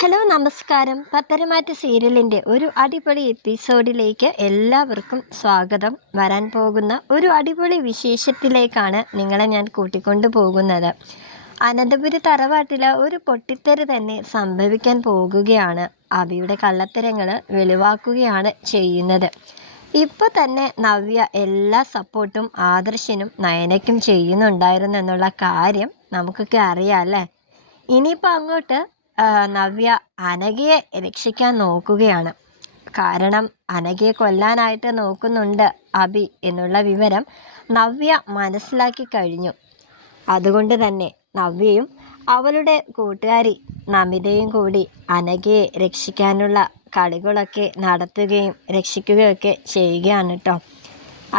Hello നമസ്കാരം. പത്തരമാറ്റ് സീരിയലിൻ്റെ ഒരു അടിപൊളി എപ്പിസോഡിലേക്ക് എല്ലാവർക്കും സ്വാഗതം. വരാൻ പോകുന്ന ഒരു അടിപൊളി വിശേഷത്തിലേക്കാണ് നിങ്ങളെ ഞാൻ കൂട്ടിക്കൊണ്ടു പോകുന്നത്. അനന്തപുരി തറവാട്ടിൽ ഒരു പൊട്ടിത്തെറി തന്നെ സംഭവിക്കാൻ പോകുകയാണ്. അബിയുടെ കള്ളത്തരങ്ങൾ വെളിവാക്കുകയാണ് ചെയ്യുന്നത്. ഇപ്പോൾ തന്നെ നവ്യ എല്ലാ സപ്പോർട്ടും ആദർശിനും നയനയ്ക്കും ചെയ്യുന്നുണ്ടായിരുന്നെന്നുള്ള കാര്യം നമുക്കൊക്കെ അറിയാം അല്ലേ. ഇനിയിപ്പോൾ അങ്ങോട്ട് നവ്യ അനഘയെ രക്ഷിക്കാൻ നോക്കുകയാണ്. കാരണം അനഘയെ കൊല്ലാനായിട്ട് നോക്കുന്നുണ്ട് അബി എന്നുള്ള വിവരം നവ്യ മനസ്സിലാക്കി കഴിഞ്ഞു. അതുകൊണ്ട് തന്നെ നവ്യയും അവളുടെ കൂട്ടുകാരി നമിതയും കൂടി അനഘയെ രക്ഷിക്കാനുള്ള കളികളൊക്കെ നടത്തുകയും രക്ഷിക്കുകയൊക്കെ ചെയ്യുകയാണ് കേട്ടോ.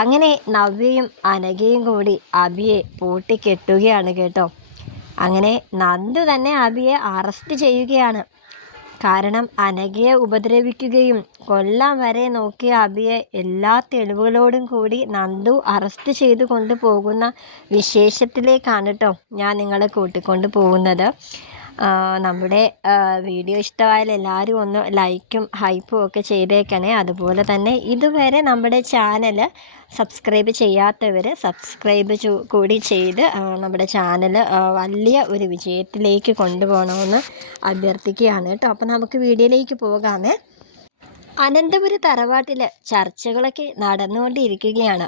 അങ്ങനെ നവ്യയും അനഘയും കൂടി അബിയെ പൂട്ടിക്കെട്ടുകയാണ് കേട്ടോ. അങ്ങനെ നന്ദു തന്നെ അബിയെ അറസ്റ്റ് ചെയ്യുകയാണ്. കാരണം അനഘയെ ഉപദ്രവിക്കുകയും കൊല്ലാൻ വരെ നോക്കിയ അബിയെ എല്ലാ തെളിവുകളോടും കൂടി നന്ദു അറസ്റ്റ് ചെയ്തു കൊണ്ടുപോകുന്ന വിശേഷത്തിലേക്കാണ് കേട്ടോ ഞാൻ നിങ്ങളെ കൂട്ടിക്കൊണ്ട് പോകുന്നത്. നമ്മുടെ വീഡിയോ ഇഷ്ടമായാൽ എല്ലാവരും ഒന്ന് ലൈക്കും ഹൈപ്പും ഒക്കെ ചെയ്തേക്കണേ. അതുപോലെ തന്നെ ഇതുവരെ നമ്മുടെ ചാനൽ സബ്സ്ക്രൈബ് ചെയ്യാത്തവർ സബ്സ്ക്രൈബ് കൂടി ചെയ്ത് നമ്മുടെ ചാനൽ വലിയ ഒരു വിജയത്തിലേക്ക് കൊണ്ടുപോകണമെന്ന് അഭ്യർത്ഥിക്കുകയാണ് കേട്ടോ. അപ്പോൾ നമുക്ക് വീഡിയോയിലേക്ക് പോകാമേ. അനന്തപുരി തറവാട്ടിൽ ചർച്ചകളൊക്കെ നടന്നുകൊണ്ടിരിക്കുകയാണ്.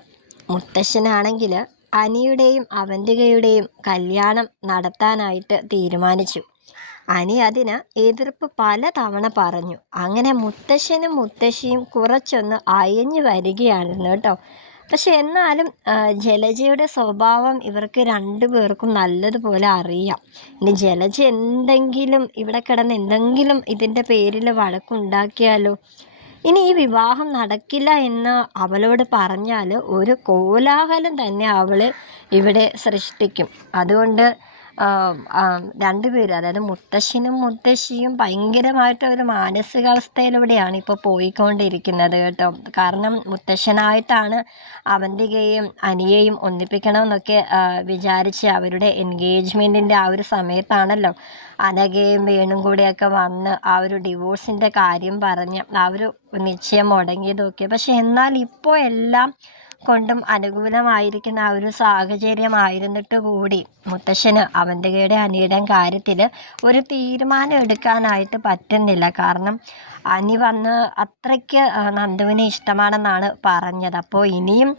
മുത്തശ്ശനാണെങ്കിൽ അനിയുടെയും അവന്തികയുടെയും കല്യാണം നടത്താനായിട്ട് തീരുമാനിച്ചു. അനി അതിന് എതിർപ്പ് പല തവണ പറഞ്ഞു. അങ്ങനെ മുത്തശ്ശനും മുത്തശ്ശിയും കുറച്ചൊന്ന് അയഞ്ഞു വരികയായിരുന്നു കേട്ടോ. പക്ഷെ എന്നാലും ജലജയുടെ സ്വഭാവം ഇവർക്ക് രണ്ടുപേർക്കും നല്ലതുപോലെ അറിയാം. ഇനി ജലജ എന്തെങ്കിലും ഇവിടെ കിടന്ന് എന്തെങ്കിലും ഇതിൻ്റെ പേരിൽ വഴക്കുണ്ടാക്കിയാലോ, ഇനി ഈ വിവാഹം നടക്കില്ല എന്ന് അവളോട് പറഞ്ഞാൽ ഒരു കോലാഹലം തന്നെ അവൾ ഇവിടെ സൃഷ്ടിക്കും. അതുകൊണ്ട് രണ്ടുപേരും, അതായത് മുത്തശ്ശനും മുത്തശ്ശിയും ഭയങ്കരമായിട്ട് ഒരു മാനസികാവസ്ഥയിലൂടെയാണ് ഇപ്പോൾ പോയിക്കൊണ്ടിരിക്കുന്നത് കേട്ടോ. കാരണം മുത്തശ്ശനായിട്ടാണ് അവന്തികയും അനിയെയും ഒന്നിപ്പിക്കണമെന്നൊക്കെ വിചാരിച്ച് അവരുടെ എൻഗേജ്മെൻറ്റിൻ്റെ ആ ഒരു സമയത്താണല്ലോ അനഘയും വേണും കൂടിയൊക്കെ വന്ന് ആ ഒരു ഡിവോഴ്സിൻ്റെ കാര്യം പറഞ്ഞ് ആ ഒരു നിശ്ചയം മുടങ്ങിയതൊക്കെ. പക്ഷെ എന്നാൽ ഇപ്പോൾ എല്ലാം കൊണ്ടും അനുകൂലമായിരിക്കുന്ന ആ ഒരു സാഹചര്യമായിരുന്നിട്ട് കൂടി മുത്തശ്ശന് അവന്തികയുടെ അനിയുടെയും കാര്യത്തിൽ ഒരു തീരുമാനം എടുക്കാനായിട്ട് പറ്റുന്നില്ല. കാരണം അനി വന്ന് അത്രയ്ക്ക് നന്ദുവിനെ ഇഷ്ടമാണെന്നാണ് പറഞ്ഞത്. അപ്പോൾ ഇനിയും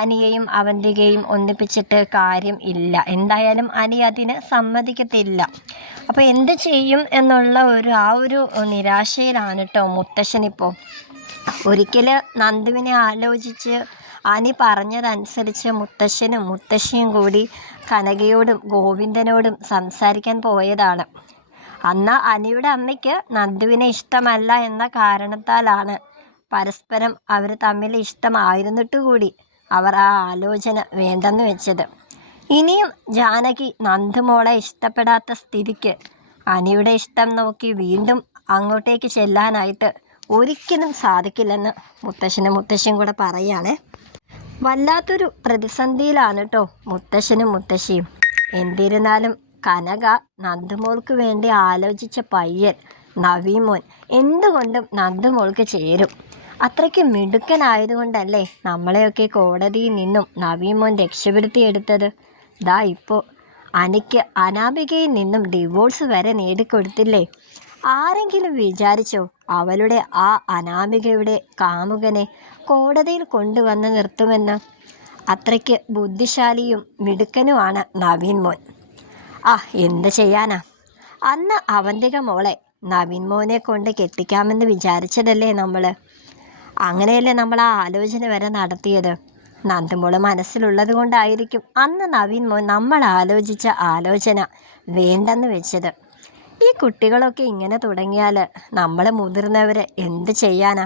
അനിയെയും അവന്തികയും ഒന്നിപ്പിച്ചിട്ട് കാര്യം ഇല്ല. എന്തായാലും അനി അതിന് സമ്മതിക്കത്തില്ല. അപ്പോൾ എന്ത് ചെയ്യും എന്നുള്ള ആ ഒരു നിരാശയിലാണ് കേട്ടോ മുത്തശ്ശനിപ്പോൾ. ഒരിക്കൽ നന്ദുവിനെ ആലോചിച്ച് അനി പറഞ്ഞതനുസരിച്ച് മുത്തശ്ശനും മുത്തശ്ശിയും കൂടി കനകയോടും ഗോവിന്ദനോടും സംസാരിക്കാൻ പോയതാണ്. അന്ന് അനിയുടെ അമ്മയ്ക്ക് നന്ദുവിനെ ഇഷ്ടമല്ല എന്ന കാരണത്താലാണ് പരസ്പരം അവർ തമ്മിൽ ഇഷ്ടമായിരുന്നിട്ട് കൂടി അവർ ആ ആലോചന വേണ്ടെന്ന് വെച്ചത്. ഇനിയും ജാനകി നന്ദുമോളെ ഇഷ്ടപ്പെടാത്ത സ്ഥിതിക്ക് അനിയുടെ ഇഷ്ടം നോക്കി വീണ്ടും അങ്ങോട്ടേക്ക് ചെല്ലാനായിട്ട് ഒരിക്കലും സാധിക്കില്ലെന്ന് മുത്തശ്ശനും മുത്തശ്ശിയും കൂടെ പറയുകയാണേ. വല്ലാത്തൊരു പ്രതിസന്ധിയിലാണ് കേട്ടോ മുത്തശ്ശനും മുത്തശ്ശിയും. എന്നിരുന്നാലും കനക നന്ദുമോൾക്ക് വേണ്ടി ആലോചിച്ച പയ്യൻ നവീമോൻ എന്തുകൊണ്ടും നന്ദുമോൾക്ക് ചേരും. അത്രയ്ക്ക് മിടുക്കനായതുകൊണ്ടല്ലേ നമ്മളെയൊക്കെ കോടതിയിൽ നിന്നും നവീമോൻ രക്ഷപ്പെടുത്തിയെടുത്തത്. ദാ ഇപ്പോൾ അനിക്ക് അനാമികയിൽ നിന്നും ഡിവോഴ്സ് വരെ നേടിക്കൊടുത്തില്ലേ. ആരെങ്കിലും വിചാരിച്ചോ അവളുടെ ആ അനാമികയുടെ കാമുകനെ കോടതിയിൽ കൊണ്ടുവന്ന് നിർത്തുമെന്ന്? അത്രയ്ക്ക് ബുദ്ധിശാലിയും മിടുക്കനുമാണ് നവീൻ മോൻ. എന്ത് ചെയ്യാനാ, അന്ന് അവന്തിക മോളെ നവീൻ മോനെ കൊണ്ട് കെട്ടിക്കാമെന്ന് വിചാരിച്ചതല്ലേ നമ്മൾ. അങ്ങനെയല്ലേ നമ്മൾ ആ ആലോചന വരെ നടത്തിയത്. നന്ദുമോള് മനസ്സിലുള്ളത് കൊണ്ടായിരിക്കും അന്ന് നവീൻ മോൻ നമ്മൾ ആലോചിച്ച ആലോചന വേണ്ടെന്ന് വെച്ചത്. ഈ കുട്ടികളൊക്കെ ഇങ്ങനെ തുടങ്ങിയാൽ നമ്മൾ മുതിർന്നവർ എന്ത് ചെയ്യാനാ.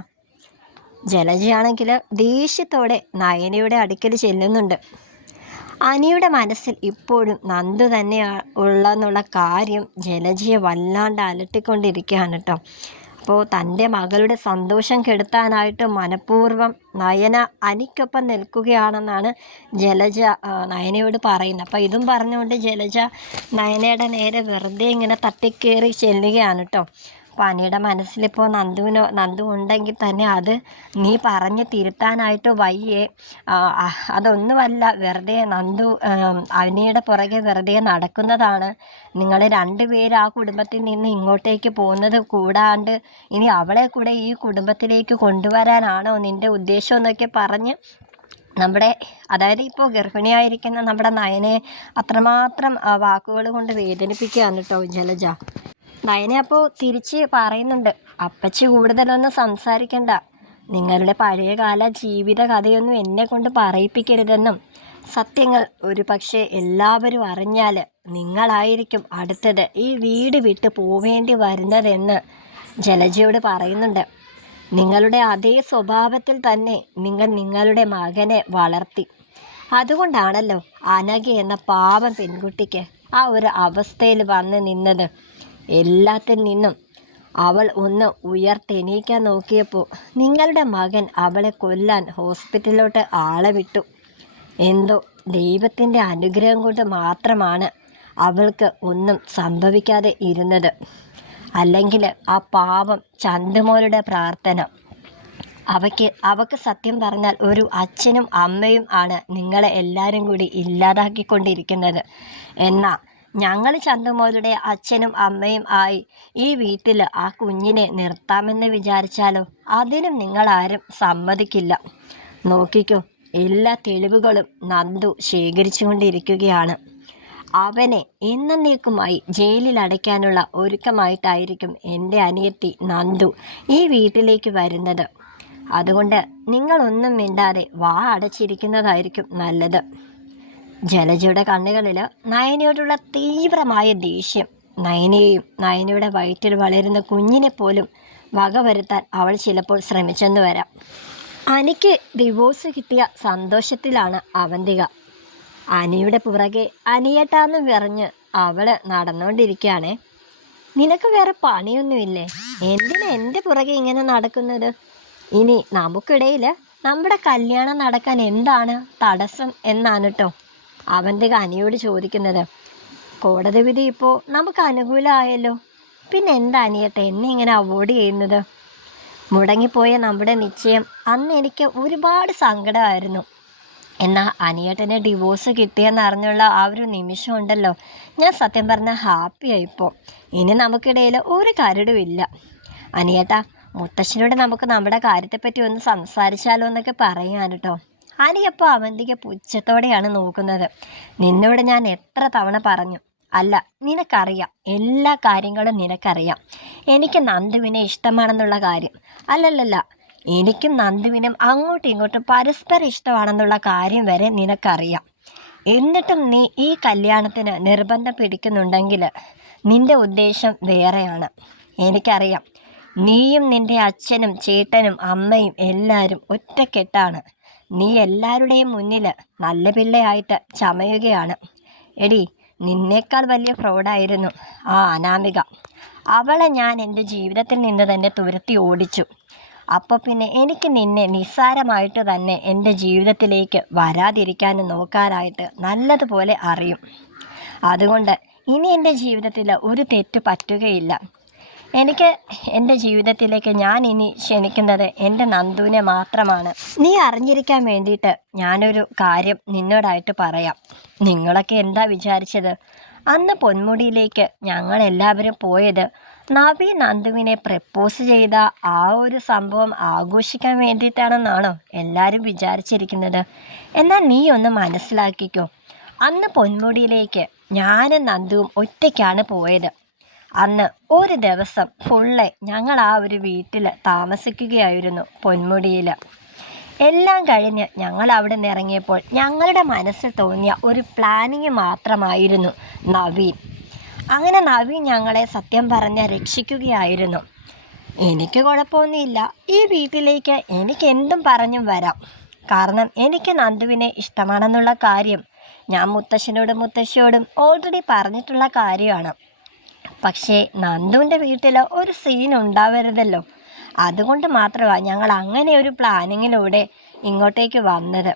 ജലജയാണെങ്കിൽ ദേഷ്യത്തോടെ നയനയുടെ അടുക്കൽ ചെല്ലുന്നുണ്ട്. അനിയുടെ മനസ്സിൽ ഇപ്പോഴും നന്ദു തന്നെ ഉള്ളെന്നുള്ള കാര്യം ജലജയെ വല്ലാണ്ട് അലട്ടിക്കൊണ്ടിരിക്കുകയാണ് കേട്ടോ. അപ്പോൾ തൻ്റെ മകളുടെ സന്തോഷം കെടുത്താനായിട്ട് മനഃപൂർവ്വം നയന അനിക്കൊപ്പം നിൽക്കുകയാണെന്നാണ് ജലജ നയനയോട് പറയുന്നത്. അപ്പോൾ ഇതും പറഞ്ഞുകൊണ്ട് ജലജ നയനയുടെ നേരെ വെറുതെ ഇങ്ങനെ തട്ടിക്കേറി ചെല്ലുകയാണ് കേട്ടോ. അപ്പോൾ അനിയുടെ മനസ്സിലിപ്പോൾ നന്ദു ഉണ്ടെങ്കിൽ തന്നെ അത് നീ പറഞ്ഞ് തിരുത്താനായിട്ട് വയ്യേ. അതൊന്നുമല്ല, വെറുതെ നന്ദു അനിയുടെ പുറകെ വെറുതെ നടക്കുന്നതാണ്. നിങ്ങൾ രണ്ടുപേരും ആ കുടുംബത്തിൽ നിന്ന് ഇങ്ങോട്ടേക്ക് പോകുന്നത് കൂടാണ്ട് ഇനി അവളെ കൂടെ ഈ കുടുംബത്തിലേക്ക് കൊണ്ടുവരാനാണോ നിൻ്റെ ഉദ്ദേശം എന്നൊക്കെ പറഞ്ഞ് അതായത് ഇപ്പോൾ ഗർഭിണിയായിരിക്കുന്ന നമ്മുടെ നയനെ അത്രമാത്രം വാക്കുകൾ കൊണ്ട് വേദനിപ്പിക്കുകയാണ് കേട്ടോ ജലജ. നയന അപ്പോൾ തിരിച്ച് പറയുന്നുണ്ട്, അപ്പച്ചി കൂടുതലൊന്നും സംസാരിക്കണ്ട, നിങ്ങളുടെ പഴയകാല ജീവിത കഥയൊന്നും എന്നെ കൊണ്ട് പറയിപ്പിക്കരുതെന്നും സത്യങ്ങൾ ഒരു പക്ഷേ എല്ലാവരും അറിഞ്ഞാൽ നിങ്ങളായിരിക്കും അടുത്തത് ഈ വീട് വിട്ട് പോവേണ്ടി വരുന്നതെന്ന് ജലജയോട് പറയുന്നുണ്ട്. നിങ്ങളുടെ അതേ സ്വഭാവത്തിൽ തന്നെ നിങ്ങൾ നിങ്ങളുടെ മകനെ വളർത്തി. അതുകൊണ്ടാണല്ലോ അനഘ എന്ന പാവം പെൺകുട്ടിക്ക് ആ ഒരു അവസ്ഥയിൽ വന്ന് നിന്നത്. എല്ലാത്തിൽ നിന്നും അവൾ ഒന്ന് ഉയർത്തെണീക്കാൻ നോക്കിയപ്പോൾ നിങ്ങളുടെ മകൻ അവളെ കൊല്ലാൻ ഹോസ്പിറ്റലിലോട്ട് ആളെ വിട്ടു. എന്തോ ദൈവത്തിൻ്റെ അനുഗ്രഹം കൊണ്ട് മാത്രമാണ് അവൾക്ക് ഒന്നും സംഭവിക്കാതെ ഇരുന്നത്. അല്ലെങ്കിൽ ആ പാവം ചന്തുമോളുടെ പ്രാർത്ഥന, അവൾക്ക് സത്യം പറഞ്ഞാൽ ഒരു അച്ഛനും അമ്മയും ആണ് നിങ്ങളെ എല്ലാവരും കൂടി ഇല്ലാതാക്കിക്കൊണ്ടിരിക്കുന്നത്. എന്നാൽ ഞങ്ങൾ ചന്തുമോളുടെ അച്ഛനും അമ്മയും ആയി ഈ വീട്ടിൽ ആ കുഞ്ഞിനെ നിർത്താമെന്ന് വിചാരിച്ചാലോ, അതിനും നിങ്ങളാരും സമ്മതിക്കില്ല. നോക്കിക്കോ, എല്ലാ തെളിവുകളും നന്ദു ശേഖരിച്ചുകൊണ്ടിരിക്കുകയാണ്. അവനെ എന്നേക്കുമായി ജയിലിൽ അടയ്ക്കാനുള്ള ഒരുക്കമായിട്ടായിരിക്കും എൻ്റെ അനിയത്തി നന്ദു ഈ വീട്ടിലേക്ക് വരുന്നത്. അതുകൊണ്ട് നിങ്ങളൊന്നും മിണ്ടാതെ വാ അടച്ചിരിക്കുന്നതായിരിക്കും നല്ലത്. ജലജയുടെ കണ്ണുകളിൽ നയനയോടുള്ള തീവ്രമായ ദേഷ്യം. നയനയുടെ വയറ്റിൽ വളരുന്ന കുഞ്ഞിനെ പോലും വകവരുത്താൻ അവൾ ചിലപ്പോൾ ശ്രമിച്ചെന്ന് വരാം. അനിക്ക് ഡിവോഴ്സ് കിട്ടിയ സന്തോഷത്തിലാണ് അവന്തിക. അനിയുടെ പുറകെ അനിയേട്ടാന്ന് പറഞ്ഞ് അവൾ നടന്നുകൊണ്ടിരിക്കുകയാണേ. നിനക്ക് വേറെ പണിയൊന്നുമില്ലേ? എന്തിനാ എൻ്റെ പുറകെ ഇങ്ങനെ നടക്കുന്നത്? ഇനി നമുക്കിടയിൽ നമ്മുടെ കല്യാണം നടക്കാൻ എന്താണ് തടസ്സം എന്നാണ് കേട്ടോ അവന്തിക അനിയോട് ചോദിക്കുന്നത്. കോടതി വിധി ഇപ്പോൾ നമുക്ക് അനുകൂലമായല്ലോ, പിന്നെ എന്താ അനിയട്ടെ എന്നെ ഇങ്ങനെ അവോയ്ഡ് ചെയ്യുന്നത്? മുടങ്ങിപ്പോയ നമ്മുടെ നിശ്ചയം അന്ന് എനിക്ക് ഒരുപാട് സങ്കടമായിരുന്നു. എന്നാൽ അനിയേട്ടനെ ഡിവോഴ്സ് കിട്ടിയെന്നറിഞ്ഞുള്ള ആ ഒരു നിമിഷം ഉണ്ടല്ലോ, ഞാൻ സത്യം പറഞ്ഞാൽ ഹാപ്പിയായിപ്പോൾ. ഇനി നമുക്കിടയിൽ ഒരു കരടുമില്ല. അനിയേട്ടാ, മുത്തശ്ശനോട് നമുക്ക് നമ്മുടെ കാര്യത്തെപ്പറ്റി ഒന്ന് സംസാരിച്ചാലോ എന്നൊക്കെ പറയാൻ കേട്ടോ. അനിയപ്പോൾ അവന്തിക പുച്ഛത്തോടെയാണ് നോക്കുന്നത്. നിന്നോട് ഞാൻ എത്ര തവണ പറഞ്ഞു? അല്ല, നിനക്കറിയാം, എല്ലാ കാര്യങ്ങളും നിനക്കറിയാം. എനിക്ക് നന്ദുവിനെ ഇഷ്ടമാണെന്നുള്ള കാര്യം. അല്ലല്ലല്ല, എനിക്കും നന്ദുവിനും അങ്ങോട്ടും ഇങ്ങോട്ടും പരസ്പരം ഇഷ്ടമാണെന്നുള്ള കാര്യം വരെ നിനക്കറിയാം. എന്നിട്ടും നീ ഈ കല്യാണത്തിന് നിർബന്ധം പിടിക്കുന്നുണ്ടെങ്കിൽ നിൻ്റെ ഉദ്ദേശം വേറെയാണ്. എനിക്കറിയാം, നീയും നിൻ്റെ അച്ഛനും ചേട്ടനും അമ്മയും എല്ലാവരും ഒറ്റക്കെട്ടാണ്. നീ എല്ലാവരുടെയും മുന്നിൽ നല്ല പിള്ളയായിട്ട് ചമയുകയാണ്. എടി, നിന്നേക്കാൾ വലിയ ഫ്രോഡായിരുന്നു ആ അനാമിക. അവളെ ഞാൻ എൻ്റെ ജീവിതത്തിൽ നിന്ന് തന്നെ തുരത്തി ഓടിച്ചു. അപ്പോൾ പിന്നെ എനിക്ക് നിന്നെ നിസ്സാരമായിട്ട് തന്നെ എൻ്റെ ജീവിതത്തിലേക്ക് വരാതിരിക്കാനും നോക്കാനായിട്ട് നല്ലതുപോലെ അറിയും. അതുകൊണ്ട് ഇനി എൻ്റെ ജീവിതത്തിൽ ഒരു തെറ്റ് പറ്റുകയില്ല. എനിക്ക് എൻ്റെ ജീവിതത്തിലേക്ക് ഞാൻ ഇനി ക്ഷണിക്കുന്നത് എൻ്റെ നന്ദുവിനെ മാത്രമാണ്. നീ അറിഞ്ഞിരിക്കാൻ വേണ്ടിയിട്ട് ഞാനൊരു കാര്യം നിന്നോടായിട്ട് പറയാം. നിങ്ങളൊക്കെ എന്താ വിചാരിച്ചത്? അന്ന് പൊന്മുടിയിലേക്ക് ഞങ്ങളെല്ലാവരും പോയത് നവീൻ നന്ദുവിനെ പ്രപ്പോസ് ചെയ്ത ആ ഒരു സംഭവം ആഘോഷിക്കാൻ വേണ്ടിയിട്ടാണെന്നാണോ എല്ലാവരും വിചാരിച്ചിരിക്കുന്നത്? എന്നാൽ നീ ഒന്ന് മനസ്സിലാക്കിക്കോ, അന്ന് പൊന്മുടിയിലേക്ക് ഞാനും നന്ദുവും ഒറ്റയ്ക്കാണ് പോയത്. അന്ന് ഒരു ദിവസം ഫുള്ള് ഞങ്ങൾ ആ ഒരു വീട്ടിൽ താമസിക്കുകയായിരുന്നു പൊന്മുടിയിൽ. എല്ലാം കഴിഞ്ഞ് ഞങ്ങൾ അവിടെ നിന്ന് ഇറങ്ങിയപ്പോൾ ഞങ്ങളുടെ മനസ്സിൽ തോന്നിയ ഒരു പ്ലാനിങ് മാത്രമായിരുന്നു നവീൻ. അങ്ങനെ നവീൻ ഞങ്ങളെ സത്യം പറഞ്ഞ് രക്ഷിക്കുകയായിരുന്നു. എനിക്ക് കുഴപ്പമൊന്നുമില്ല, ഈ വീട്ടിലേക്ക് എനിക്ക് എന്തും പറഞ്ഞും വരാം. കാരണം എനിക്ക് നന്ദുവിനെ ഇഷ്ടമാണെന്നുള്ള കാര്യം ഞാൻ മുത്തശ്ശനോടും മുത്തശ്ശിയോടും ഓൾറെഡി പറഞ്ഞിട്ടുള്ള കാര്യമാണ്. പക്ഷേ നന്ദുവിൻ്റെ വീട്ടിൽ ഒരു സീൻ ഉണ്ടാവരുതല്ലോ. അതുകൊണ്ട് മാത്രമാണ് ഞങ്ങൾ അങ്ങനെ ഒരു പ്ലാനിങ്ങിലൂടെ ഇങ്ങോട്ടേക്ക് വന്നത്.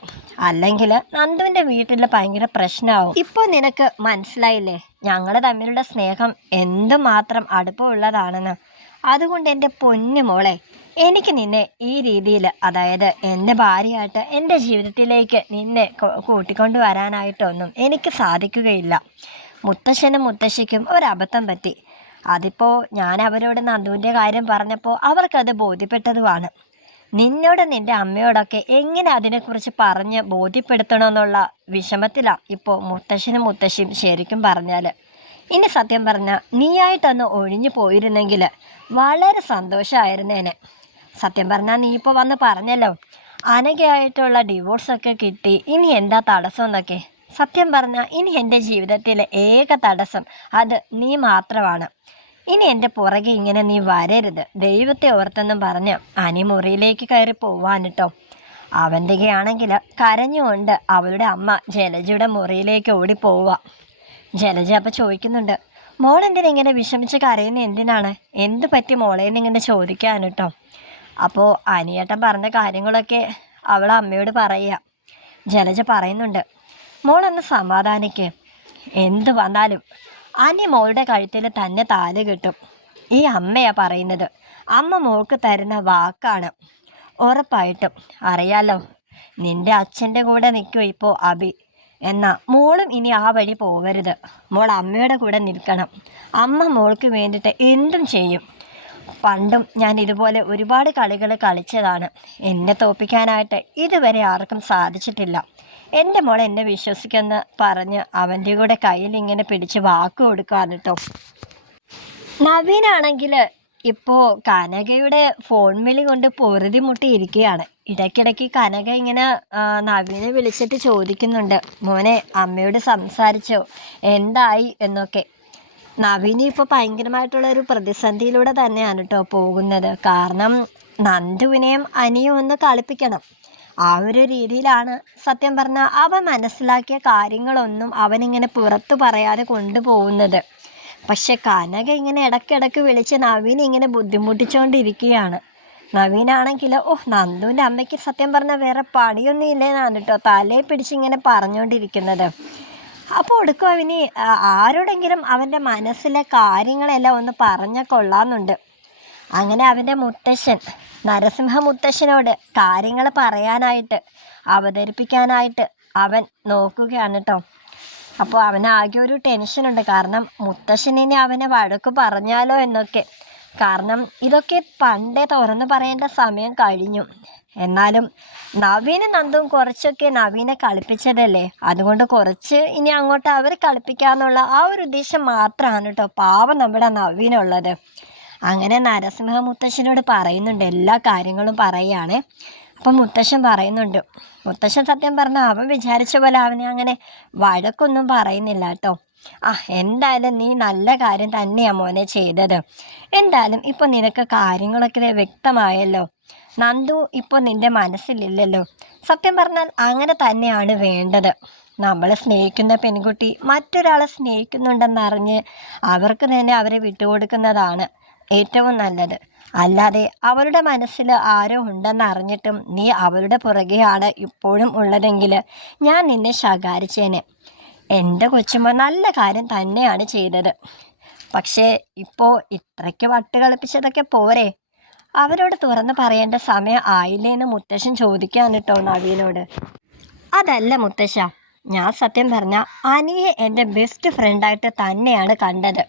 അല്ലെങ്കിൽ നന്ദുവിൻ്റെ വീട്ടിൽ ഭയങ്കര പ്രശ്നമാവും. ഇപ്പോൾ നിനക്ക് മനസ്സിലായില്ലേ ഞങ്ങൾ തമ്മിലുള്ള സ്നേഹം എന്തുമാത്രം അടുപ്പമുള്ളതാണെന്ന്. അതുകൊണ്ട് എൻ്റെ പൊന്നു മോളെ, എനിക്ക് നിന്നെ ഈ രീതിയിൽ, അതായത് എൻ്റെ ഭാര്യയായിട്ട് എൻ്റെ ജീവിതത്തിലേക്ക് നിന്നെ കൂട്ടിക്കൊണ്ടു വരാനായിട്ടൊന്നും എനിക്ക് സാധിക്കുകയില്ല. മുത്തശ്ശനും മുത്തശ്ശിക്കും ഒരബദ്ധം പറ്റി. അതിപ്പോൾ ഞാൻ അവരോട് നന്ദുവിൻ്റെ കാര്യം പറഞ്ഞപ്പോൾ അവർക്കത് ബോധ്യപ്പെട്ടതുമാണ്. നിന്നോട് നിൻ്റെ അമ്മയോടൊക്കെ എങ്ങനെ അതിനെക്കുറിച്ച് പറഞ്ഞ് ബോധ്യപ്പെടുത്തണമെന്നുള്ള വിഷമത്തിലാണ് ഇപ്പോൾ മുത്തശ്ശനും മുത്തശ്ശിയും. ശരിക്കും പറഞ്ഞാൽ ഇനി സത്യം പറഞ്ഞാൽ നീയായിട്ടൊന്ന് ഒഴിഞ്ഞു പോയിരുന്നെങ്കിൽ വളരെ സന്തോഷമായിരുന്നേനെ. സത്യം പറഞ്ഞാൽ നീ ഇപ്പോൾ വന്ന് പറഞ്ഞല്ലോ അനഘയായിട്ടുള്ള ഡിവോഴ്സൊക്കെ കിട്ടി, ഇനി എന്താ തടസ്സം എന്നൊക്കെ. സത്യം പറഞ്ഞാൽ ഇനി എൻ്റെ ജീവിതത്തിലെ ഏക തടസ്സം അത് നീ മാത്രമാണ്. ഇനി എൻ്റെ പുറകെ ഇങ്ങനെ നീ വരരുത്, ദൈവത്തെ ഓർത്തെന്നും പറഞ്ഞ് അനി മുറിയിലേക്ക് കയറി പോവാൻ കേട്ടോ. അവൻ്റെയാണെങ്കിൽ കരഞ്ഞുകൊണ്ട് അവളുടെ അമ്മ ജലജയുടെ മുറിയിലേക്ക് ഓടിപ്പോവുക. ജലജ അപ്പം ചോദിക്കുന്നുണ്ട്, മോളെന്തിനിങ്ങനെ വിഷമിച്ച് കരയുന്ന എന്തിനാണ്, എന്ത് പറ്റി മോളേന്നിങ്ങനെ ചോദിക്കാൻ കേട്ടോ. അപ്പോൾ അനിയേട്ടൻ പറഞ്ഞ കാര്യങ്ങളൊക്കെ അവൾ അമ്മയോട് പറയുക. ജലജ പറയുന്നുണ്ട്, മോളൊന്ന് സമാധാനിക്ക്, എന്ത് വന്നാലും അനി മോളുടെ കഴുത്തിൽ തന്നെ താല് കിട്ടും. ഈ അമ്മയാ പറയുന്നത്, അമ്മ മോൾക്ക് തരുന്ന വാക്കാണ്. ഉറപ്പായിട്ടും അറിയാലോ നിൻ്റെ അച്ഛൻ്റെ കൂടെ നിൽക്കും ഇപ്പോൾ അഭി. എന്നാൽ മോളും ഇനി ആ വഴി പോവരുത്, മോൾ അമ്മയുടെ കൂടെ നിൽക്കണം. അമ്മ മോൾക്ക് വേണ്ടിയിട്ട് എന്തും ചെയ്യും. പണ്ടും ഞാൻ ഇതുപോലെ ഒരുപാട് കളികൾ കളിച്ചതാണ്. എന്നെ തോൽപ്പിക്കാനായിട്ട് ഇതുവരെ ആർക്കും സാധിച്ചിട്ടില്ല. എൻ്റെ മോൾ എന്നെ വിശ്വസിക്കുമെന്ന് പറഞ്ഞ് അവൻ്റെ കൂടെ കയ്യിൽ ഇങ്ങനെ പിടിച്ച് വാക്ക് കൊടുക്കുകയാണ് കേട്ടോ. നവീനാണെങ്കിൽ ഇപ്പോൾ കനകയുടെ ഫോൺ വിളി കൊണ്ട് പൊറുതി മുട്ടിയിരിക്കുകയാണ്. ഇടയ്ക്കിടയ്ക്ക് കനക ഇങ്ങനെ നവീനെ വിളിച്ചിട്ട് ചോദിക്കുന്നുണ്ട്, മോനെ അമ്മയോട് സംസാരിച്ചോ, എന്തായി എന്നൊക്കെ. നവീന് ഇപ്പോൾ ഭയങ്കരമായിട്ടുള്ളൊരു പ്രതിസന്ധിയിലൂടെ തന്നെയാണ് കേട്ടോ പോകുന്നത്. കാരണം നന്ദുവിനെയും അനിയും ഒന്ന് കളിപ്പിക്കണം, ആ ഒരു രീതിയിലാണ് സത്യം പറഞ്ഞാൽ അവൻ മനസ്സിലാക്കിയ കാര്യങ്ങളൊന്നും അവനിങ്ങനെ പുറത്തു പറയാതെ കൊണ്ടുപോകുന്നത്. പക്ഷെ കനക ഇങ്ങനെ ഇടയ്ക്കിടയ്ക്ക് വിളിച്ച് നവീൻ ഇങ്ങനെ ബുദ്ധിമുട്ടിച്ചുകൊണ്ടിരിക്കുകയാണ്. നവീനാണെങ്കിൽ നന്ദുവിൻ്റെ അമ്മയ്ക്ക് സത്യം പറഞ്ഞാൽ വേറെ പണിയൊന്നും ഇല്ലേന്നാണ് കേട്ടോ തലയെ പിടിച്ചിങ്ങനെ പറഞ്ഞുകൊണ്ടിരിക്കുന്നത്. അപ്പോൾ ഒടുക്കും അവന് ആരോടെങ്കിലും അവൻ്റെ മനസ്സിലെ കാര്യങ്ങളെല്ലാം ഒന്ന് പറഞ്ഞാൽ കൊള്ളാമെന്നുണ്ട്. അങ്ങനെ അവൻ്റെ മുത്തശ്ശൻ നരസിംഹ മുത്തശ്ശനോട് കാര്യങ്ങൾ പറയാനായിട്ട് അവതരിപ്പിക്കാനായിട്ട് അവൻ നോക്കുകയാണ് കേട്ടോ. അപ്പോൾ അവനാകെ ഒരു ടെൻഷനുണ്ട്, കാരണം മുത്തശ്ശനിനെ അവനെ വഴക്ക് പറഞ്ഞാലോ എന്നൊക്കെ. കാരണം ഇതൊക്കെ പണ്ടേ തുറന്നു പറയേണ്ട സമയം കഴിഞ്ഞു. എന്നാലും നവീനും നന്ദുവും കുറച്ചൊക്കെ നവീനെ കളിപ്പിച്ചതല്ലേ, അതുകൊണ്ട് കുറച്ച് ഇനി അങ്ങോട്ട് അവർ കളിപ്പിക്കാന്നുള്ള ആ ഒരു ഉദ്ദേശം മാത്രമാണ് കേട്ടോ പാവം നമ്മുടെ നവീനുള്ളത്. അങ്ങനെ നരസിംഹ മുത്തശ്ശനോട് പറയുന്നുണ്ട്, എല്ലാ കാര്യങ്ങളും പറയുകയാണ്. അപ്പം മുത്തശ്ശൻ പറയുന്നുണ്ട്, മുത്തശ്ശൻ സത്യം പറഞ്ഞാൽ അവൻ വിചാരിച്ച പോലെ അവനെ അങ്ങനെ വഴക്കൊന്നും പറയുന്നില്ല കേട്ടോ. എന്തായാലും നീ നല്ല കാര്യം തന്നെയാണ് മോനെ ചെയ്തത്. എന്തായാലും ഇപ്പോൾ നിനക്ക് കാര്യങ്ങളൊക്കെ വ്യക്തമായല്ലോ. നന്ദു ഇപ്പോൾ നിൻ്റെ മനസ്സിലില്ലല്ലോ. സത്യം പറഞ്ഞാൽ അങ്ങനെ തന്നെയാണ് വേണ്ടത്. നമ്മൾ സ്നേഹിക്കുന്ന പെൺകുട്ടി മറ്റൊരാളെ സ്നേഹിക്കുന്നുണ്ടെന്നറിഞ്ഞ് അവർക്ക് തന്നെ അവരെ വിട്ടുകൊടുക്കുന്നതാണ് ഏറ്റവും നല്ലത്. അല്ലാതെ അവരുടെ മനസ്സിൽ ആരോ ഉണ്ടെന്നറിഞ്ഞിട്ടും നീ അവരുടെ പുറകെയാണ് ഇപ്പോഴും ഉള്ളതെങ്കിൽ ഞാൻ നിന്നെ ശകാരിച്ചേനെ. എൻ്റെ കൊച്ചുമ്മ നല്ല കാര്യം തന്നെയാണ് ചെയ്തത്. പക്ഷേ ഇപ്പോൾ ഇത്രയ്ക്ക് വട്ട് കളിപ്പിച്ചതൊക്കെ പോരെ, അവരോട് തുറന്ന് പറയേണ്ട സമയം ആയില്ലേന്ന് മുത്തശ്ശൻ ചോദിക്കാൻ കേട്ടോ നവീനോട്. അതല്ല മുത്തശ്ശ, ഞാൻ സത്യം പറഞ്ഞാൽ അനിയെ എൻ്റെ ബെസ്റ്റ് ഫ്രണ്ടായിട്ട് തന്നെയാണ് കണ്ടത്.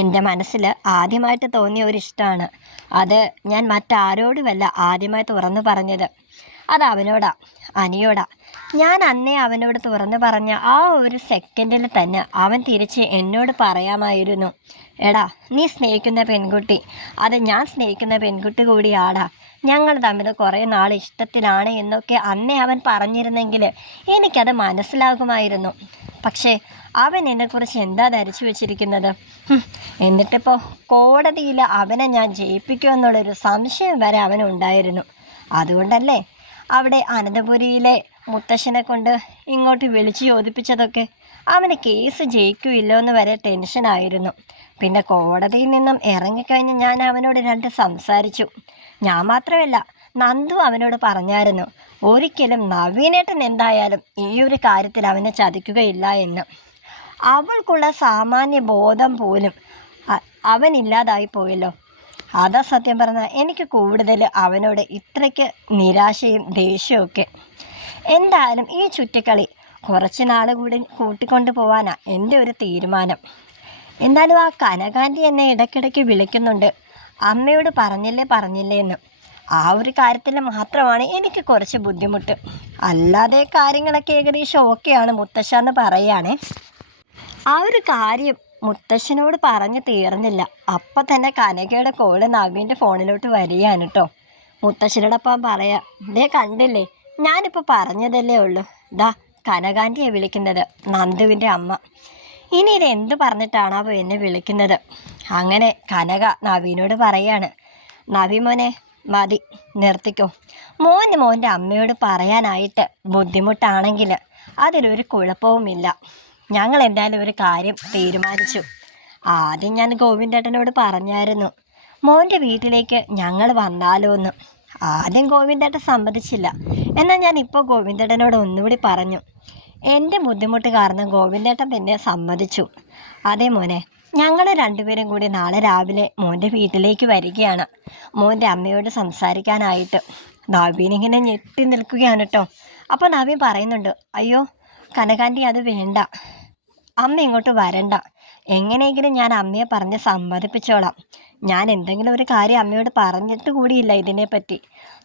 എൻ്റെ മനസ്സിൽ ആദ്യമായിട്ട് തോന്നിയ ഒരു ഇഷ്ടമാണ്. അത് ഞാൻ മറ്റാരോടുമല്ല ആദ്യമായി തുറന്നു പറഞ്ഞത്, അത് അവനോടാ, അനിയോടാ. ഞാൻ അന്നേ അവനോട് തുറന്നു പറഞ്ഞ ആ ഒരു സെക്കൻഡിൽ തന്നെ അവൻ തിരിച്ച് എന്നോട് പറയാമായിരുന്നു, എടാ നീ സ്നേഹിക്കുന്ന പെൺകുട്ടി അത് ഞാൻ സ്നേഹിക്കുന്ന പെൺകുട്ടി കൂടിയാടാ, ഞങ്ങൾ തമ്മിൽ കുറേ നാൾ ഇഷ്ടത്തിലാണ് എന്നൊക്കെ അന്നേ അവൻ പറഞ്ഞിരുന്നെങ്കിൽ എനിക്കത് മനസ്സിലാകുമായിരുന്നു. പക്ഷേ അവൻ എന്നെക്കുറിച്ച് എന്താ ധരിച്ചു വെച്ചിരിക്കുന്നത്? എന്നിട്ടിപ്പോൾ കോടതിയിൽ അവനെ ഞാൻ ജയിപ്പിക്കുമെന്നുള്ളൊരു സംശയം വരെ അവനുണ്ടായിരുന്നു. അതുകൊണ്ടല്ലേ അവിടെ അനന്തപുരിയിലെ മുത്തശ്ശനെ കൊണ്ട് ഇങ്ങോട്ട് വിളിച്ച് ചോദിപ്പിച്ചതൊക്കെ. അവന് കേസ് ജയിക്കുമില്ലോ എന്ന് വരെ ടെൻഷനായിരുന്നു. പിന്നെ കോടതിയിൽ നിന്നും ഇറങ്ങിക്കഴിഞ്ഞ് ഞാൻ അവനോട് സംസാരിച്ചു. ഞാൻ മാത്രമല്ല, നന്ദു അവനോട് പറഞ്ഞായിരുന്നു, ഒരിക്കലും നവീനേട്ടൻ എന്തായാലും ഈ ഒരു കാര്യത്തിൽ അവനെ ചതിക്കുകയില്ല എന്ന്. അവൾക്കുള്ള സാമാന്യ ബോധം പോലും അവനില്ലാതായി പോയല്ലോ. അതാ സത്യം പറഞ്ഞാൽ എനിക്ക് കൂടുതൽ അവനോട് ഇത്രയ്ക്ക് നിരാശയും ദേഷ്യമൊക്കെ. എന്തായാലും ഈ ചുറ്റിക്കളി കുറച്ച് നാൾ കൂടി കൂട്ടിക്കൊണ്ട് പോകാനാണ് എൻ്റെ ഒരു തീരുമാനം. എന്തായാലും ആ കനകാൻ്റി എന്നെ ഇടയ്ക്കിടയ്ക്ക് വിളിക്കുന്നുണ്ട്, അമ്മയോട് പറഞ്ഞില്ലേ എന്ന്. ആ ഒരു കാര്യത്തിൽ മാത്രമാണ് എനിക്ക് കുറച്ച് ബുദ്ധിമുട്ട്. അല്ലാതെ കാര്യങ്ങളൊക്കെ ഏകദേശം ഓക്കെയാണ് മുത്തശ്ശ എന്ന് പറയുകയാണേ. ആ ഒരു കാര്യം മുത്തശ്ശനോട് പറഞ്ഞു തീർന്നില്ല. അപ്പം തന്നെ കനകയുടെ കോള് നവീൻ്റെ ഫോണിലോട്ട് വരികയാണ് കേട്ടോ. മുത്തശ്ശനോടൊപ്പം പറയാം, ഇതേ കണ്ടില്ലേ, ഞാനിപ്പോൾ പറഞ്ഞതല്ലേ ഉള്ളൂ, ദാ കനകാൻ്റിയെ വിളിക്കുന്നത്, നന്ദുവിൻ്റെ അമ്മ. ഇനി ഇത് എന്ത് പറഞ്ഞിട്ടാണോ എന്നെ വിളിക്കുന്നത്? അങ്ങനെ കനക നവീനോട് പറയാണ്, നവി മോനെ മതി, നിർത്തിക്കോ. മോൻ്റെ അമ്മയോട് പറയാനായിട്ട് ബുദ്ധിമുട്ടാണെങ്കിൽ അതിലൊരു കുഴപ്പവുമില്ല. ഞങ്ങൾ എന്തായാലും ഒരു കാര്യം തീരുമാനിച്ചു. ആദ്യം ഞാൻ ഗോവിന്ദേട്ടനോട് പറഞ്ഞായിരുന്നു, മോൻ്റെ വീട്ടിലേക്ക് ഞങ്ങൾ വന്നാലോ എന്ന്. ആദ്യം ഗോവിന്ദേട്ടൻ സമ്മതിച്ചില്ല. എന്നാൽ ഞാൻ ഇപ്പോൾ ഗോവിന്ദേട്ടനോട് ഒന്നുകൂടി പറഞ്ഞു. എൻ്റെ ബുദ്ധിമുട്ട് കാരണം ഗോവിന്ദേട്ടൻ പിന്നെ സമ്മതിച്ചു. അതേ മോനെ, ഞങ്ങൾ രണ്ടുപേരും കൂടി നാളെ രാവിലെ മോൻ്റെ വീട്ടിലേക്ക് വരികയാണ്, മോൻ്റെ അമ്മയോട് സംസാരിക്കാനായിട്ട്. നവീനിങ്ങനെ ഞെട്ടി നിൽക്കുകയാണ് കേട്ടോ. അപ്പോൾ നവീൻ പറയുന്നുണ്ട്, അയ്യോ കനകാൻ്റി, അത് വേണ്ട, അമ്മ ഇങ്ങോട്ട് വരണ്ട. എങ്ങനെയെങ്കിലും ഞാൻ അമ്മയെ പറഞ്ഞ് സമ്മതിപ്പിച്ചോളാം. ഞാൻ എന്തെങ്കിലും ഒരു കാര്യം അമ്മയോട് പറഞ്ഞിട്ട് കൂടിയില്ല ഇതിനെപ്പറ്റി.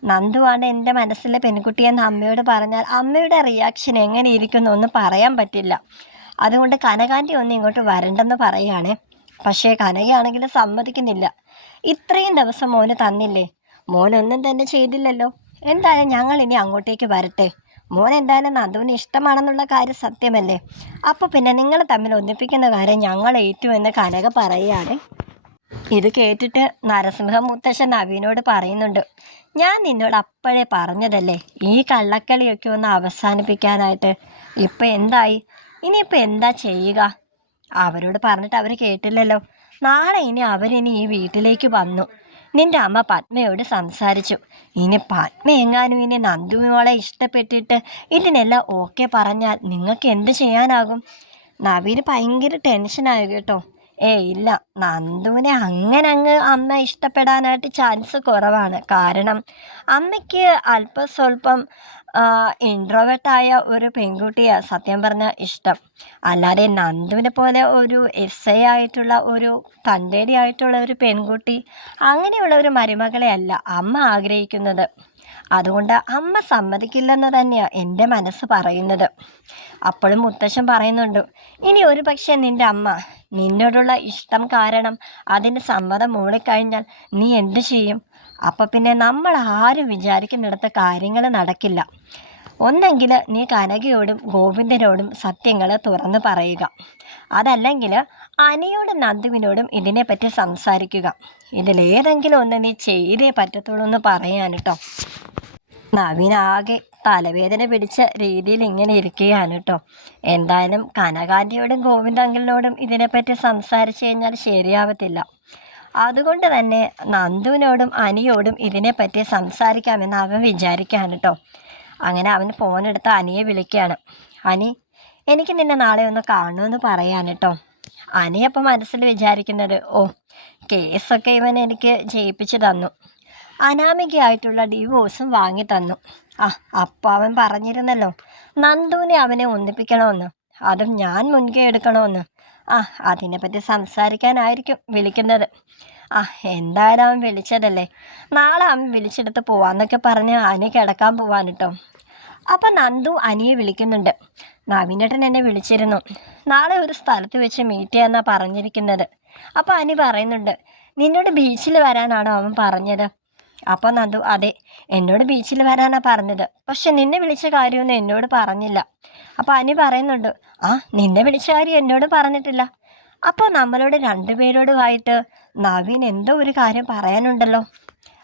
നന്ദുവാണ് എൻ്റെ മനസ്സിലെ പെൺകുട്ടിയെന്ന് അമ്മയോട് പറഞ്ഞാൽ അമ്മയുടെ റിയാക്ഷൻ എങ്ങനെ ഇരിക്കുന്നു ഒന്നും പറയാൻ പറ്റില്ല. അതുകൊണ്ട് കനകാൻ്റി ഒന്നും ഇങ്ങോട്ട് വരണ്ടെന്ന് പറയുകയാണേ. പക്ഷേ കനകയാണെങ്കിൽ സമ്മതിക്കുന്നില്ല. ഇത്രയും ദിവസം മോന് തന്നില്ലേ, മോനൊന്നും തന്നെ ചെയ്തില്ലല്ലോ. എന്തായാലും ഞങ്ങൾ ഇനി അങ്ങോട്ടേക്ക് വരട്ടെ. മോൻ എന്തായാലും നന്ദുവിന് ഇഷ്ടമാണെന്നുള്ള കാര്യം സത്യമല്ലേ. അപ്പോൾ പിന്നെ നിങ്ങൾ തമ്മിൽ ഒന്നിപ്പിക്കുന്ന കാര്യം ഞങ്ങൾ ഏറ്റുമെന്ന് കനക പറയുകയാണ്. ഇത് കേട്ടിട്ട് നരസിംഹ മുത്തശ്ശൻ നവീനോട് പറയുന്നുണ്ട്, ഞാൻ നിന്നോട് അപ്പോഴേ പറഞ്ഞതല്ലേ ഈ കള്ളക്കളിയൊക്കെ ഒന്ന് അവസാനിപ്പിക്കാനായിട്ട്. ഇപ്പം എന്തായി? ഇനിയിപ്പോൾ എന്താ ചെയ്യുക? അവരോട് പറഞ്ഞിട്ട് അവർ കേട്ടില്ലല്ലോ. നാളെ ഇനി അവരിനി ഈ വീട്ടിലേക്ക് വന്നു. നിൻ്റെ അമ്മ പത്മയോട് സംസാരിച്ചു. ഇനി പത്മ എങ്ങാനും ഇനി നന്ദുവിനോളെ ഇഷ്ടപ്പെട്ടിട്ട് ഇതിനെല്ലാം ഓക്കെ പറഞ്ഞാൽ നിങ്ങൾക്ക് എന്ത് ചെയ്യാനാകും? നവീന് ഭയങ്കര ടെൻഷനായി കേട്ടോ. ഇല്ല, നന്ദുവിനെ അങ്ങ് അമ്മ ഇഷ്ടപ്പെടാനായിട്ട് ചാൻസ് കുറവാണ്. കാരണം അമ്മയ്ക്ക് അല്പം സ്വല്പം ഇൻട്രോവേർട്ടായ ഒരു പെൺകുട്ടിയാണ് സത്യം പറഞ്ഞാൽ ഇഷ്ടം. അല്ലാതെ നന്ദുവിനെ പോലെ ഒരു എസ്ഐ ആയിട്ടുള്ള ഒരു തൻ്റേടി ആയിട്ടുള്ള ഒരു പെൺകുട്ടി, അങ്ങനെയുള്ള ഒരു മരുമകളെ അല്ല അമ്മ ആഗ്രഹിക്കുന്നത്. അതുകൊണ്ട് അമ്മ സമ്മതിക്കില്ലെന്ന് തന്നെയാണ് എൻ്റെ മനസ്സ് പറയുന്നത്. അപ്പോഴും മുത്തശ്ശൻ പറയുന്നുണ്ട്, ഇനി ഒരു പക്ഷേ നിൻ്റെ അമ്മ നിന്നോടുള്ള ഇഷ്ടം കാരണം അതിന് സമ്മതം മൂളിക്കഴിഞ്ഞാൽ നീ എന്ത് ചെയ്യും? അപ്പം പിന്നെ നമ്മൾ ആരും വിചാരിക്കുന്നിടത്ത് കാര്യങ്ങൾ നടക്കില്ല. ഒന്നെങ്കിൽ നീ കനകയോടും ഗോവിന്ദനോടും സത്യങ്ങൾ തുറന്നു പറയുക, അതല്ലെങ്കിൽ അനിയോടും നന്ദുവിനോടും ഇതിനെപ്പറ്റി സംസാരിക്കുക. ഇതിലേതെങ്കിലും ഒന്ന് നീ ചെയ്തേ പറ്റത്തുള്ളൂ എന്ന് പറയാൻ കേട്ടോ. നവീനാകെ തലവേദന പിടിച്ച രീതിയിൽ ഇങ്ങനെ ഇരിക്കുകയാണ് കേട്ടോ. എന്തായാലും കനകാൻ്റിയോടും ഗോവിന്ദങ്കിളിനോടും ഇതിനെപ്പറ്റി സംസാരിച്ചു കഴിഞ്ഞാൽ ശരിയാവത്തില്ല. അതുകൊണ്ട് തന്നെ നന്ദുവിനോടും അനിയോടും ഇതിനെപ്പറ്റി സംസാരിക്കാമെന്ന് അവൻ വിചാരിക്കുകയാണ് കേട്ടോ. അങ്ങനെ അവൻ ഫോണെടുത്ത് അനിയെ വിളിക്കുകയാണ്. അനി, എനിക്ക് നിന്നെ നാളെ ഒന്ന് കാണുമെന്ന് പറയാൻ കേട്ടോ. അനി അപ്പം മനസ്സിൽ വിചാരിക്കുന്നത്, കേസൊക്കെ ഇവൻ എനിക്ക് ജയിപ്പിച്ച് തന്നു, അനാമികയായിട്ടുള്ള ഡിവോഴ്സും വാങ്ങി തന്നു. അപ്പം അവൻ പറഞ്ഞിരുന്നല്ലോ നന്ദുവിനെ അവനെ ഒന്നിപ്പിക്കണമെന്ന്, അതും ഞാൻ മുൻകൈ എടുക്കണമെന്ന്. അതിനെപ്പറ്റി സംസാരിക്കാനായിരിക്കും വിളിക്കുന്നത്. എന്തായാലും അവൻ വിളിച്ചതല്ലേ, നാളെ അവൻ വിളിച്ചെടുത്ത് പോവാന്നൊക്കെ പറഞ്ഞ് അനി കിടക്കാൻ പോവാൻ കേട്ടോ. അപ്പം നന്ദു അനിയെ വിളിക്കുന്നുണ്ട്. നവീനേട്ടൻ എന്നെ വിളിച്ചിരുന്നു, നാളെ ഒരു സ്ഥലത്ത് വെച്ച് മീറ്റ് ചെയ്യാന്നാണ് പറഞ്ഞിരിക്കുന്നത്. അപ്പം അനി പറയുന്നുണ്ട്, നിന്നോട് ബീച്ചിൽ വരാനാണോ അവൻ പറഞ്ഞത്? അപ്പോൾ നന്ദു, അതെ, എന്നോട് ബീച്ചിൽ വരാനാണ് പറഞ്ഞത്, പക്ഷെ നിന്നെ വിളിച്ച കാര്യമൊന്നും എന്നോട് പറഞ്ഞില്ല. അപ്പോൾ അനി പറയുന്നുണ്ട്, നിന്നെ വിളിച്ച കാര്യം എന്നോട് പറഞ്ഞിട്ടില്ല. അപ്പോൾ നമ്മളോട് രണ്ടുപേരോടുമായിട്ട് നവീൻ എന്തോ ഒരു കാര്യം പറയാനുണ്ടല്ലോ.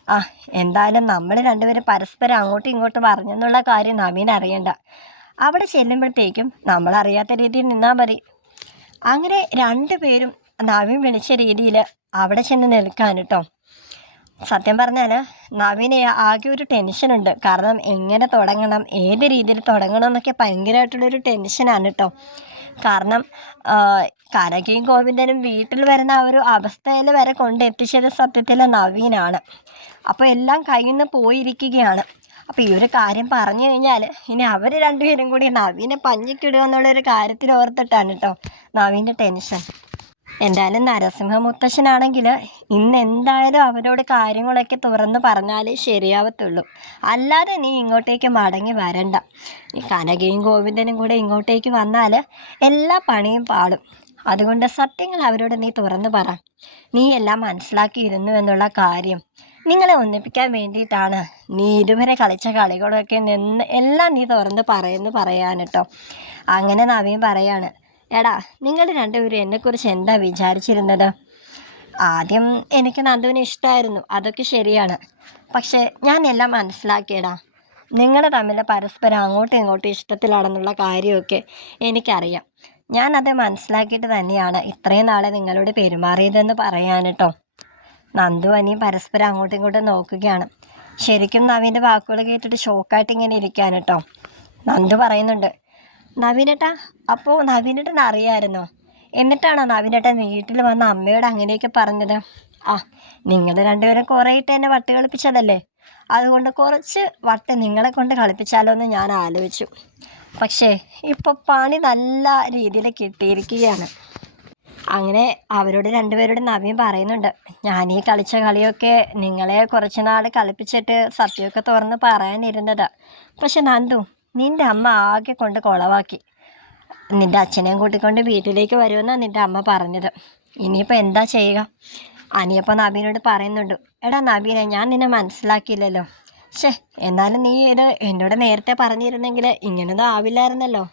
ആ എന്തായാലും നമ്മൾ രണ്ടുപേരും പരസ്പരം അങ്ങോട്ടും ഇങ്ങോട്ടും പറഞ്ഞെന്നുള്ള കാര്യം നവീൻ അറിയണ്ട. അവിടെ ചെല്ലുമ്പോഴത്തേക്കും നമ്മളറിയാത്ത രീതിയിൽ നിന്നാൽ മതി. അങ്ങനെ രണ്ടുപേരും നവീൻ വിളിച്ച രീതിയിൽ അവിടെ ചെന്ന് നിൽക്കാൻ കേട്ടോ. സത്യം പറഞ്ഞാൽ നവീന് ആകെ ഒരു ടെൻഷനുണ്ട്. കാരണം എങ്ങനെ തുടങ്ങണം, ഏത് രീതിയിൽ തുടങ്ങണം എന്നൊക്കെ ഭയങ്കരമായിട്ടുള്ളൊരു ടെൻഷനാണ് കേട്ടോ. കാരണം കനകയും ഗോവിന്ദനും വീട്ടിൽ വരുന്ന ആ ഒരു അവസ്ഥയിൽ വരെ കൊണ്ടെത്തിച്ചത് സത്യത്തിൽ നവീനാണ്. അപ്പോൾ എല്ലാം കയ്യിൽ നിന്ന് പോയിരിക്കുകയാണ്. അപ്പോൾ ഈ ഒരു കാര്യം പറഞ്ഞു കഴിഞ്ഞാൽ ഇനി അവർ രണ്ടുപേരും കൂടി നവീനെ പഞ്ഞിക്കിടുക എന്നുള്ളൊരു കാര്യത്തിൽ ഓർത്തിട്ടാണ് കേട്ടോ നവീൻ്റെ ടെൻഷൻ. എന്തായാലും നരസിംഹ മുത്തശ്ശനാണെങ്കിൽ ഇന്ന് എന്തായാലും അവരോട് കാര്യങ്ങളൊക്കെ തുറന്ന് പറഞ്ഞാലേ ശരിയാവത്തുള്ളൂ. അല്ലാതെ നീ ഇങ്ങോട്ടേക്ക് മടങ്ങി വരണ്ട. ഈ കനകയും ഗോവിന്ദനും കൂടെ ഇങ്ങോട്ടേക്ക് വന്നാൽ എല്ലാ പണിയും പാളും. അതുകൊണ്ട് സത്യങ്ങൾ അവരോട് നീ തുറന്ന് പറ. നീ എല്ലാം മനസ്സിലാക്കിയിരുന്നു എന്നുള്ള കാര്യം. നിങ്ങളെ ഒന്നിപ്പിക്കാൻ വേണ്ടിയിട്ടാണ് നീ ഇതുവരെ കളിച്ച കളികളൊക്കെ നിന്ന് എല്ലാം നീ തുറന്ന് പറയാൻ കേട്ടോ. അങ്ങനെ നവീൻ പറയാണ്, എടാ നിങ്ങൾ രണ്ടുപേരും എന്നെക്കുറിച്ച് എന്താ വിചാരിച്ചിരുന്നത്? ആദ്യം എനിക്ക് നന്ദുവിനെ ഇഷ്ടമായിരുന്നു, അതൊക്കെ ശരിയാണ്. പക്ഷേ ഞാൻ എല്ലാം മനസ്സിലാക്കിയടാ. നിങ്ങൾ തമ്മിൽ പരസ്പരം അങ്ങോട്ടും ഇങ്ങോട്ടും ഇഷ്ടത്തിലാണെന്നുള്ള കാര്യമൊക്കെ എനിക്കറിയാം. ഞാനത് മനസ്സിലാക്കിയിട്ട് തന്നെയാണ് ഇത്രയും നാളെ നിങ്ങളോട് പെരുമാറിയതെന്ന് പറയാൻ കേട്ടോ. നന്ദു അനിയും പരസ്പരം അങ്ങോട്ടും ഇങ്ങോട്ടും നോക്കുകയാണ്. ശരിക്കും നവീൻ്റെ വാക്കുകൾ കേട്ടിട്ട് ഷോക്കായിട്ട് ഇങ്ങനെ ഇരിക്കാൻ കേട്ടോ. നന്ദു പറയുന്നുണ്ട്, നവീനേട്ടാ, അപ്പോൾ നവീനേട്ടൻ അറിയാമായിരുന്നോ? എന്നിട്ടാണോ നവീനേട്ടൻ വീട്ടിൽ വന്ന അമ്മയോട് അങ്ങനെയൊക്കെ പറഞ്ഞത്? ആ, നിങ്ങൾ രണ്ടുപേരും കുറേ ഇട്ട് എന്നെ വട്ട് കളിപ്പിച്ചതല്ലേ, അതുകൊണ്ട് കുറച്ച് വട്ട് നിങ്ങളെ കൊണ്ട് കളിപ്പിച്ചാലോ എന്ന് ഞാൻ ആലോചിച്ചു. പക്ഷേ ഇപ്പോൾ പണി നല്ല രീതിയിൽ കിട്ടിയിരിക്കുകയാണ്. അങ്ങനെ അവരോട് രണ്ടുപേരോടും നവീൻ പറയുന്നുണ്ട്, ഞാനീ കളിച്ച കളിയൊക്കെ നിങ്ങളെ കുറച്ച് നാൾ കളിപ്പിച്ചിട്ട് സത്യമൊക്കെ തുറന്ന് പറയാനിരുന്നത്. പക്ഷെ നന്ദു, നിൻ്റെ അമ്മ ആകെ കൊണ്ട് കുളവാക്കി. നിൻ്റെ അച്ഛനെയും കൂട്ടിക്കൊണ്ട് വീട്ടിലേക്ക് വരുമെന്നാണ് നിൻ്റെ അമ്മ പറഞ്ഞത്. ഇനിയിപ്പോൾ എന്താ ചെയ്യുക? അനിയപ്പോൾ നവീനോട് പറയുന്നുണ്ട്, എടാ നവീനെ, ഞാൻ നിന്നെ മനസ്സിലാക്കിയില്ലല്ലോ. എന്നാലും നീ ഇത് എന്നോട് നേരത്തെ പറഞ്ഞിരുന്നെങ്കിൽ ഇങ്ങനൊന്നും ആവില്ലായിരുന്നല്ലോ.